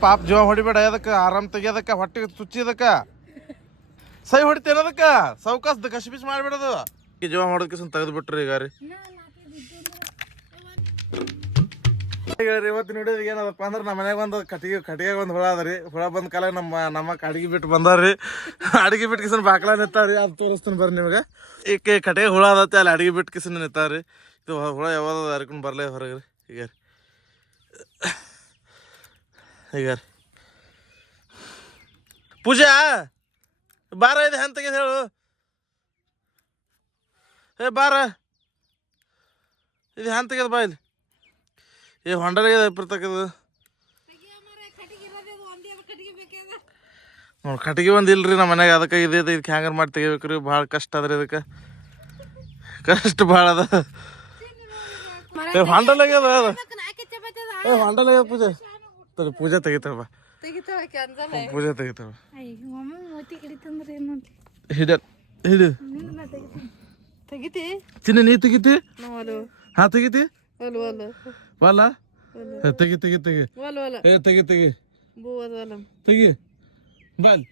ಪಾಪ ಜೀವ ಹೊಡಿಬೇಡ ಅದಕ್ಕ ಆರಾಮ್ ತೆಗಿಯೋದಕ್ಕ ಹೊಟ್ಟೆಗೆ ಚುಚ್ಚಿದಕ್ಕ ಸೈ ಹೊಡಿತೇನದಕ್ಕ ಸೌಕಾಸ್ದ ಕಸಿಬಿಸಿ ಮಾಡ್ಬಿಡೋದು ಜೀವ ಹೊಡೋದಕ್ಕೆ ತೆಗೆದು ಬಿಟ್ರಿ ಈಗ ರೀ ಇವತ್ತಿನ ಹಿಡಿಯೋದು ಏನದಪ್ಪ ಅಂದ್ರೆ ನಮ್ಮ ಮನೆಗೆ ಒಂದು ಕಟ್ಟಿಗೆ ಒಂದು ಹುಳ ಅದ ರೀ ಹುಳ ಬಂದ ಕಾಲ ನಮ್ಮ ಅಡಿಗೆ ಬಿಟ್ಟು ಬಂದಾರ್ರಿ ಅಡಿಗೆ ಬಿಟ್ಟು ಕಿಸನ್ ಬಾಕ್ಲ ನಿಂತಾವ್ರಿ ಅದು ತೋರಿಸ್ತೀನಿ ಬರ್ರಿ ನಿಮ್ಗೆ ಈಗ ಕಟ್ಟಿಗೆ ಹುಳ ಅದತ್ತೆ ಅಲ್ಲಿ ಅಡಿಗೆ ಬಿಟ್ಟು ಕಿಸನ್ ನಿಂತಾವ್ರಿ ಇದು ಹುಳ ಯಾವಾಗ ಹರ್ಕೊಂಡು ಬರಲೇ ಹೊರಗೆ ರೀ ಈಗ ರೀ ಪೂಜಾ ಬಾರ ಇದೆ ಹೆಂಗೆ ತೆಗೆದು ಹೇಳು ಬಾರ ಇದು ಹೆಂಗೆ ತೆಗೆದು ಬಾ ಇಲ್ಲಿ ಹೊಂಡಲಾಗಿದೆ ಇಪ್ಪರ್ತಕ್ಕದು ನೋಡಿ ಕಟ್ಟಿಗೆ ಒಂದು ಇಲ್ರಿ ನಮ್ಮ ಮನ್ಯಾಗ ಅದಕ್ಕೆ ಇದಕ್ಕೆ ಹ್ಯಾಂಗರ್ ಮಾಡಿ ತೆಗಿಬೇಕ್ರಿ ಭಾಳ ಕಷ್ಟ ಅದ್ರಿ ಅದಕ್ಕೆ ಕಷ್ಟ ಭಾಳ ಅದ ಹೊಂಡಲಾಗ್ಯದ ಹೊಂಡಲಾಗ್ಯದ ಪೂಜೆ ಪೂಜೆ ತೆಗಿತಾವ ಬಾ ಪೂಜೆ ತೆಗಿತಾವ ಹಿಡಿದು ಚಿನ್ನ ನೀ ತೆಗಿತಿ ಹಾ ತೆಗಿತಿ ವಾಲ ತೆಗಿ ತೆಗಿ ತೆಗಿ ತೆಗಿ ತೆಗಿ ತೆಗಿ ಬಾಲ್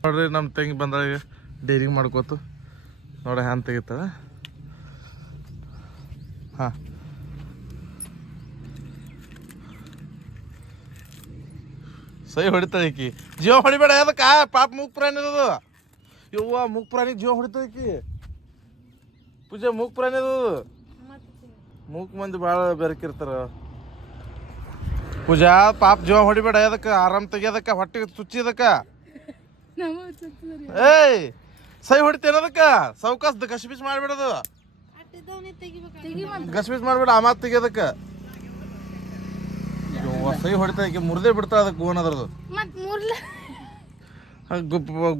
ನೋಡ್ರಿ ನಮ್ಮ ತಂಗಿ ಬಂದಾಗ ಡೈರಿಂಗ್ ಮಾಡ್ಕೋತು ನೋಡ ಹ್ಯಾಂಗ ತೆಗಿತಾವ ಹಾ ಸೈ ಹೊಡಿತಾಳೆ ಈಕಿ ಜೀವ ಹೊಡಿಬೇಡ ಅದಕ್ಕ ಪಾಪ ಮೂಕ್ ಪ್ರಾಣಿ ಅದು ಯವ್ವ ಮೂಕ್ ಪ್ರಾಣಿ ಜೀವ ಹೊಡಿತಾಳೆ ಈಕಿ ಪೂಜೆ ಮೂಕ್ ಪ್ರಾಣಿ ಅದು ಮೂಕ್ ಮಂದಿ ಭಾಳ ಬೆರಕಿರ್ತಾರ ಪೂಜಾ ಪಾಪ ಜೀವ ಹೊಡಿಬೇಡ ಅದಕ್ಕ ಆರಾಮ್ ತೆಗಿಯೋದಕ್ಕ ಹೊಟ್ಟೆಗೆ ಚುಚ್ಚಿದಕ್ಕ ಏಯ್ ಸೈ ಹೊಡಿತೇನದಕ್ಕ ಸೌಕಾಸ್ದ ಕಸಿಬಿಸಿ ಮಾಡ್ಬಿಡೋದು ಕಸಿಬಿಸಿ ಮಾಡ್ಬೇಡ ಆ ಮಾತು ತೆಗಿಯೋದಕ್ಕ ಸೈ ಹೊಡಿತಾ ಈಗ ಮುರಿದೇ ಬಿಡ್ತಾ ಅದಕ್ಕೆ ಗೋನ್ ಅದ್ರದ್ದು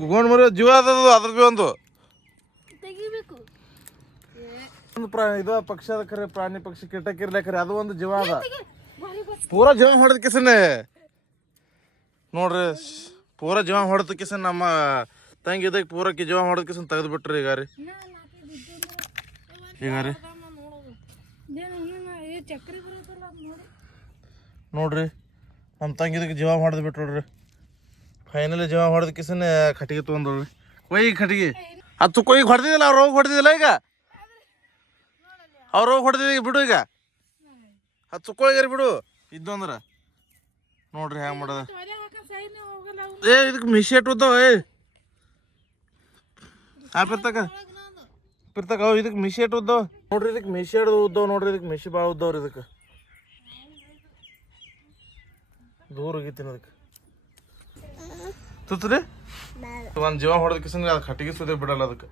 ಗೋಣ್ ಮುರಿ ಜೀವ ಅದದು ಅದ್ರದ್ದು ಒಂದು ಇದು ಪಕ್ಷಿ ಅದ ಖರೆ ಪ್ರಾಣಿ ಪಕ್ಷಿ ಕಿಟಕಿರ್ಲೆ ಖರೆ ಅದು ಒಂದು ಜೀವ ಅದ ಪೂರಾ ಜೀವ ಹೊಡೆದ ಕಿಸನೆ ನೋಡ್ರಿ ಪೂರಾ ಜೀವ ಹೊಡೆದ ಕಿಸನ್ ನಮ್ಮ ತಂಗಿ ಇದಕ್ಕೆ ಪೂರಕ್ಕೆ ಜೀವ ಹೊಡೆದ ಕಿಸನ್ ತೆಗೆದು ಬಿಟ್ರಿ ಈಗ ರೀ ನೋಡ್ರಿ ನಮ್ಮ ತಂಗಿ ಇದಕ್ಕೆ ಜೀವ ಹೊಡೆದು ಬಿಟ್ಟು ನೋಡ್ರಿ ಫೈನಲಿ ಜೀವ ಹೊಡೆದ ಕಿಸನೆ ಕಟ್ಟಿಗೆ ತೊಗೊಂಡ್ರಿ ಕೊಯ್ ಕಟ್ಟಿಗೆ ಅದು ಕೊಯ್ಗೆ ಹೊಡೆದಿದ್ದಿಲ್ಲ ಅವ್ರು ಹೋಗಿ ಹೊಡೆದಿದ್ದಿಲ್ಲ ಈಗ ಅವ್ರು ಹೋಗಿ ಹೊಡೆದಿದ್ದೀಗ ಬಿಡು ಈಗ ಅದು ಚುಕ್ಕೊಳಗ್ಯಾರ ಬಿಡು ಇದ್ದು ಅಂದ್ರೆ ನೋಡ್ರಿ ಹ್ಯಾಂಗ ಮಾಡೋದ ಇದಕ್ಕೆ ಮಿಶಿ ಎಟ್ಟು ಉದ್ದಾವ ಪಿರ್ತಕ ಇದಕ್ಕೆ ಮಿಶಿ ಎಟ್ಟು ಉದ್ದಾವ ನೋಡ್ರಿ ಇದಕ್ಕೆ ಮಿಶಿ ಎಡ್ ಉದ್ದಾವ ನೋಡ್ರಿ ಇದಕ್ಕೆ ಮಿಶಿ ಭಾಳ ಉದ್ದಾವ್ರಿ ಇದಕ್ಕೆ ದೂರ ಹೋಗಿತ್ತೀನಿ ಅದಕ್ಕೆ ತುತ್ತರಿ ಒಂದು ಜೀವ ಹೊಡೆದ ಕಿಸನ್ ಅದು ಕಟ್ಟಿಗೆ ಸುದೇ ಬಿಡಲ್ಲ ಅದಕ್ಕೆ